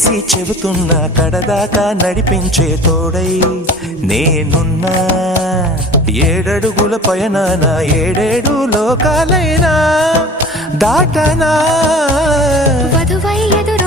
చేసి చెబుతున్నా కడదాకా నడిపించే తోడై నేనున్నా. 7 అడుగుల పయనాన 7 లోకాలైనా దాటనా. వధువై ఎదురు